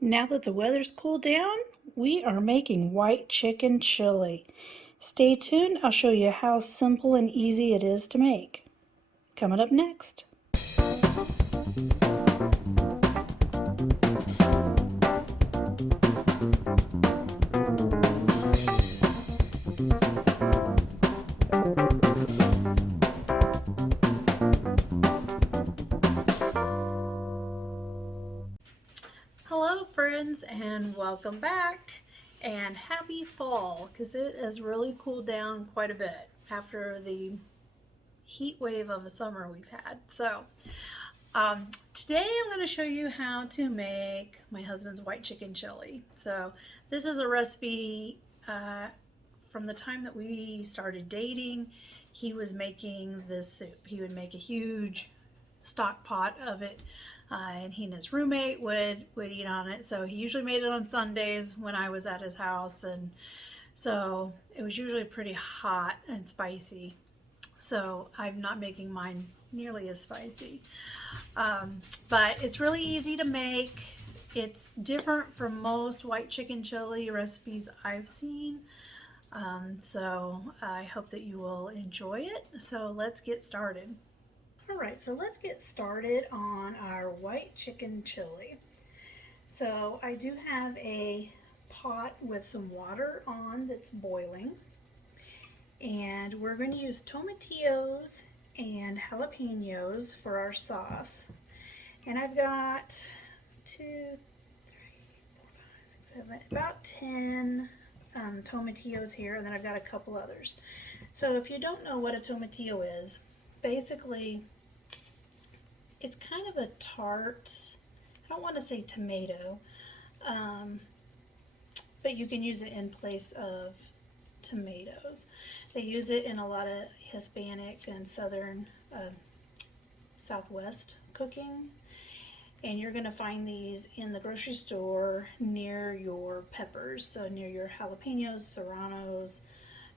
Now that the weather's cooled down, we are making white chicken chili. Stay tuned, I'll show you how simple and easy it is to make. Coming up next. Hello friends and welcome back and happy fall because it has really cooled down quite a bit after the heat wave of a summer we've had. Today I'm going to show you how to make my husband's white chicken chili. So this is a recipe from the time that we started dating. He was making this soup. He would make a huge stock pot of it, and he and his roommate would eat on it. So he usually made it on Sundays when I was at his house, and so it was usually pretty hot and spicy. So I'm not making mine nearly as spicy. But it's really easy to make. It's different from most white chicken chili recipes I've seen. So I hope that you will enjoy it. So let's get started. All right, so let's get started on our white chicken chili. So I do have a pot with some water on that's boiling. And we're going to use tomatillos and jalapenos for our sauce. And I've got 2, 3, 4, 5, 6, 7, about 10 tomatillos here, and then I've got a couple others. So if you don't know what a tomatillo is, basically it's kind of a tart, I don't want to say tomato, but you can use it in place of tomatoes. They use it in a lot of Hispanic and southern Southwest cooking, and you're going to find these in the grocery store near your peppers, so near your jalapenos, serranos,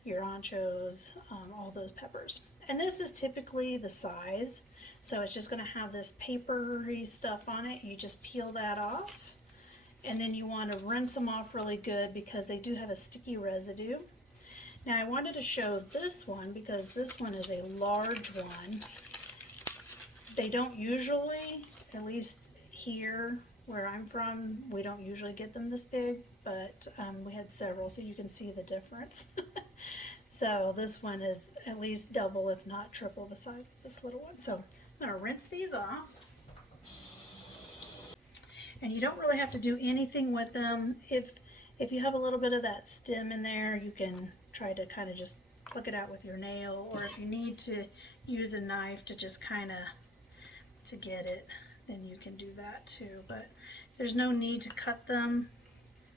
your anchos, all those peppers. And this is typically the size, so it's just going to have this papery stuff on it. You just peel that off, and then you want to rinse them off really good because they do have a sticky residue. Now I wanted to show this one because this one is a large one. They don't usually, at least here where I'm from, we don't usually get them this big, but we had several, so you can see the difference. So this one is at least double, if not triple, the size of this little one. So I'm going to rinse these off. And you don't really have to do anything with them. If you have a little bit of that stem in there, you can try to kind of just pluck it out with your nail, or if you need to use a knife to just kind of to get it, then you can do that too. But there's no need to cut them.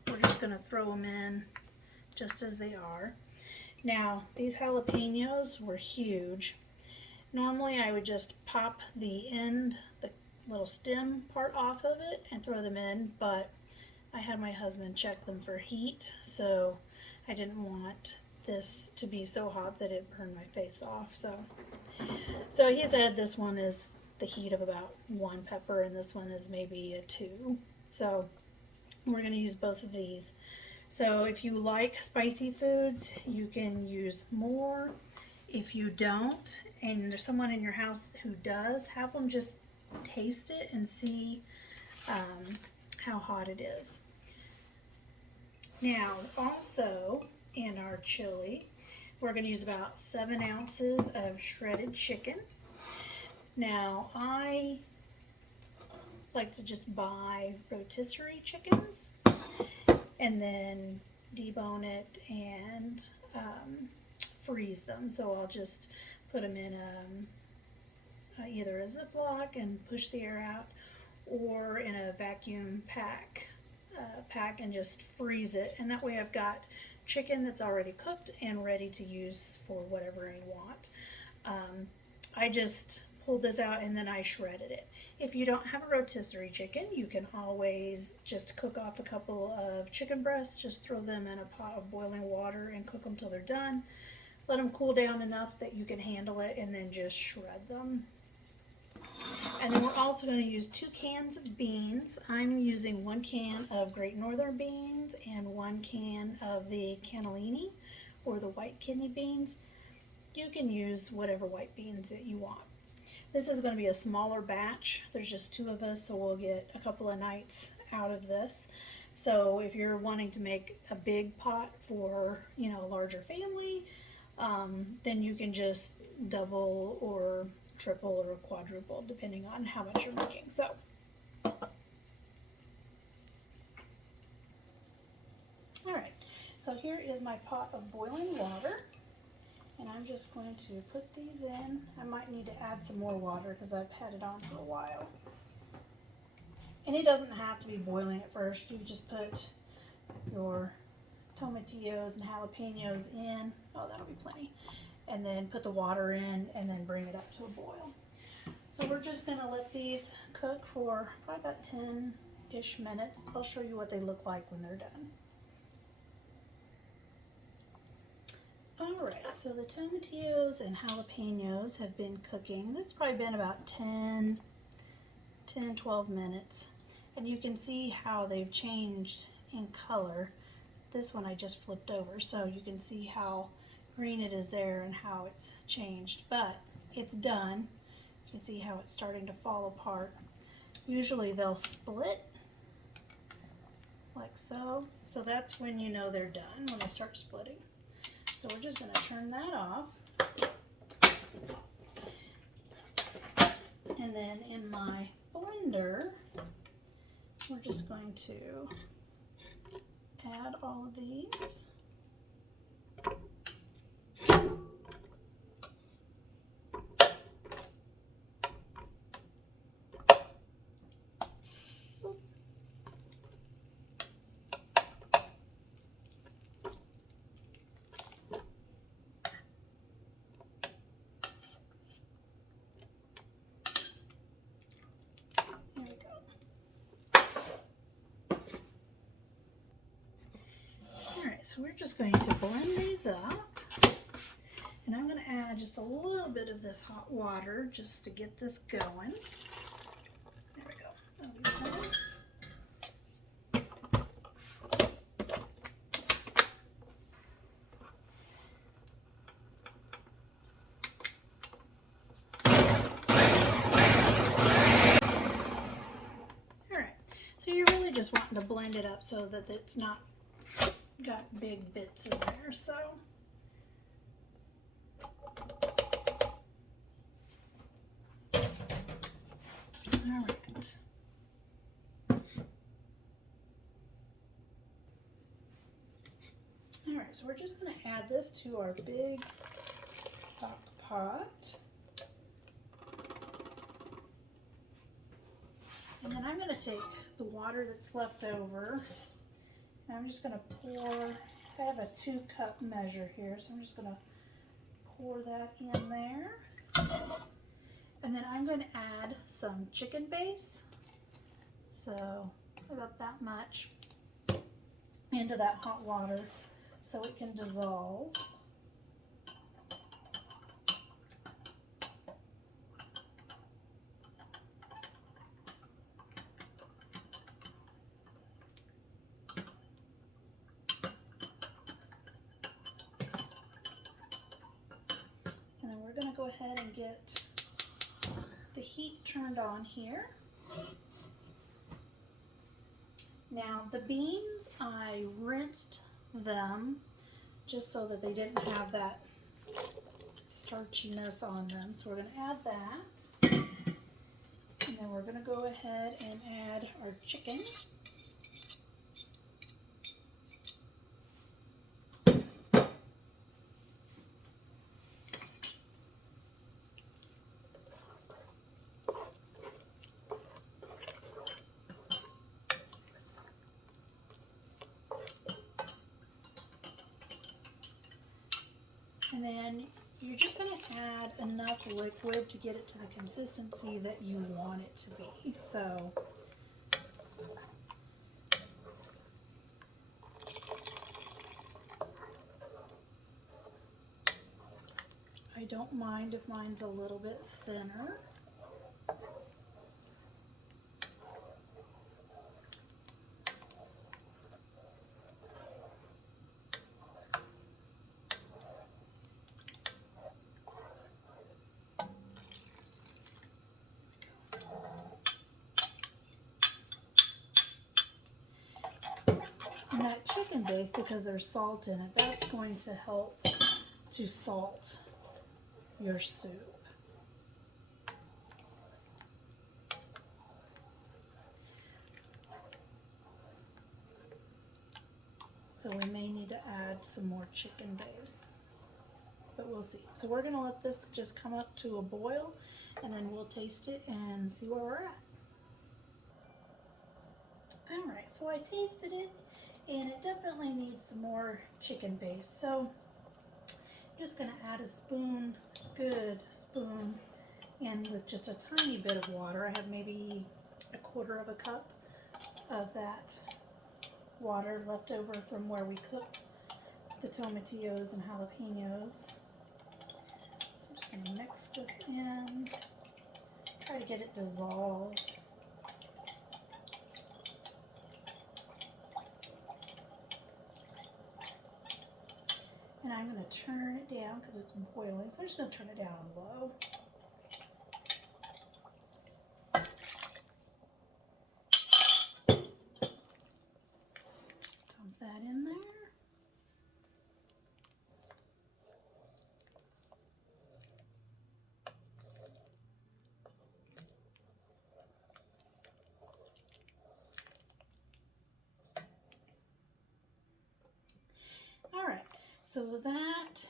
We're just going to throw them in just as they are. Now these jalapenos were huge. Normally I would just pop the end, the little stem part off of it and throw them in, but I had my husband check them for heat, so I didn't want this to be so hot that it burned my face off. So he said this one is the heat of about 1 pepper and this one is maybe a 2. So we're going to use both of these. So if you like spicy foods, you can use more. If you don't, and there's someone in your house who does, have them just taste it and see how hot it is. Now, also in our chili, we're going to use about 7 ounces of shredded chicken. Now, I like to just buy rotisserie chickens and then debone it and freeze them. So I'll just put them in either a Ziploc and push the air out, or in a vacuum pack and just freeze it. And that way I've got chicken that's already cooked and ready to use for whatever I want. I just pulled this out and then I shredded it. If you don't have a rotisserie chicken, you can always just cook off a couple of chicken breasts, just throw them in a pot of boiling water and cook them till they're done. Let them cool down enough that you can handle it and then just shred them. And then we're also going to use 2 cans of beans. I'm using 1 can of Great Northern beans and 1 can of the cannellini or the white kidney beans. You can use whatever white beans that you want. This is going to be a smaller batch. There's just 2 of us, so we'll get a couple of nights out of this. So if you're wanting to make a big pot for, you know, a larger family, then you can just double or triple or quadruple depending on how much you're making. So alright, so here is my pot of boiling water, and I'm just going to put these in. I might need to add some more water because I've had it on for a while. And it doesn't have to be boiling at first. You just put your tomatillos and jalapenos in. Oh, that'll be plenty. And then put the water in and then bring it up to a boil. So we're just going to let these cook for probably about 10-ish minutes. I'll show you what they look like when they're done. Alright, so the tomatillos and jalapenos have been cooking. It's probably been about 10-12 minutes. And you can see how they've changed in color. This one I just flipped over, so you can see how green it is there and how it's changed. But it's done. You can see how it's starting to fall apart. Usually they'll split like so. So that's when you know they're done, when they start splitting. So we're just going to turn that off. And then in my blender, we're just going to add all of these. So we're just going to blend these up, and I'm going to add just a little bit of this hot water just to get this going. There we go. That'll be fine. All right, so you're really just wanting to blend it up so that it's not got big bits in there, so alright. Alright, so we're just going to add this to our big stock pot. And then I'm going to take the water that's left over. I'm just going to pour, I have a 2-cup measure here, so I'm just going to pour that in there. And then I'm going to add some chicken base, so about that much, into that hot water so it can dissolve. We're going to go ahead and get the heat turned on here. Now the beans, I rinsed them just so that they didn't have that starchiness on them. So we're going to add that. And then we're going to go ahead and add our chicken. And then you're just going to add enough liquid to get it to the consistency that you want it to be. So I don't mind if mine's a little bit thinner. And that chicken base, because there's salt in it, that's going to help to salt your soup. So we may need to add some more chicken base, but we'll see. So we're gonna let this just come up to a boil, and then we'll taste it and see where we're at. All right, so I tasted it, and it definitely needs some more chicken base. So I'm just gonna add a spoon, good spoon, and with just a tiny bit of water. I have maybe a quarter of a cup of that water left over from where we cooked the tomatillos and jalapenos. So I'm just going to mix this in, try to get it dissolved. And I'm going to turn it down because it's boiling, so I'm just going to turn it down low. That in there. All right, so that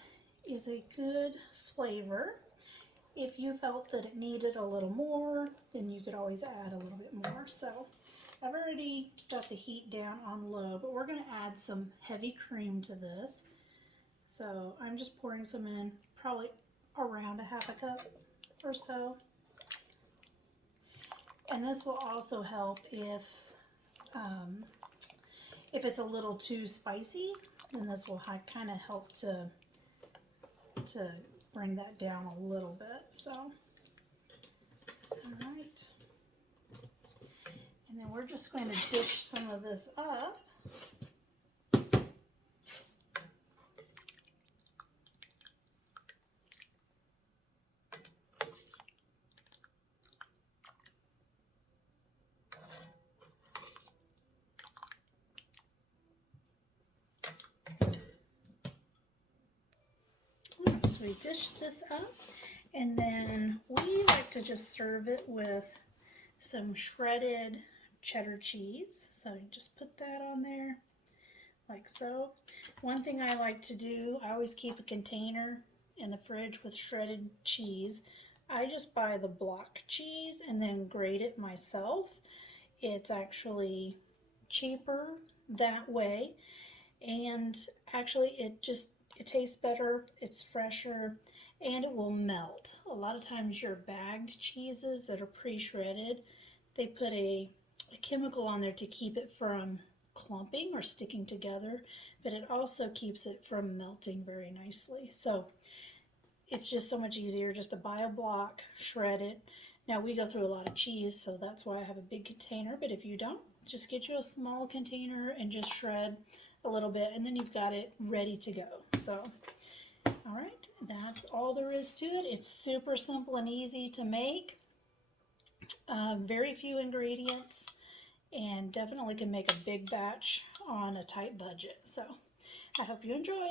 is a good flavor. If you felt that it needed a little more, then you could always add a little bit more. So I've already got the heat down on low, but we're going to add some heavy cream to this. So I'm just pouring some in, probably around a half a cup or so. And this will also help if it's a little too spicy, then this will kind of help to bring that down a little bit. So, all right. And then we're just going to dish some of this up. So we dish this up, and then we like to just serve it with some shredded cheddar cheese. So you just put that on there like so. One thing I like to do, I always keep a container in the fridge with shredded cheese. I just buy the block cheese and then grate it myself. It's actually cheaper that way, and actually it tastes better, it's fresher, and it will melt. A lot of times your bagged cheeses that are pre-shredded, they put a chemical on there to keep it from clumping or sticking together, but it also keeps it from melting very nicely. So it's just so much easier just to buy a block, shred it. Now we go through a lot of cheese, so that's why I have a big container, but if you don't, just get you a small container and just shred a little bit, and then you've got it ready to go. So, all right, that's all there is to it. It's super simple and easy to make. Very few ingredients, and definitely can make a big batch on a tight budget. So I hope you enjoy.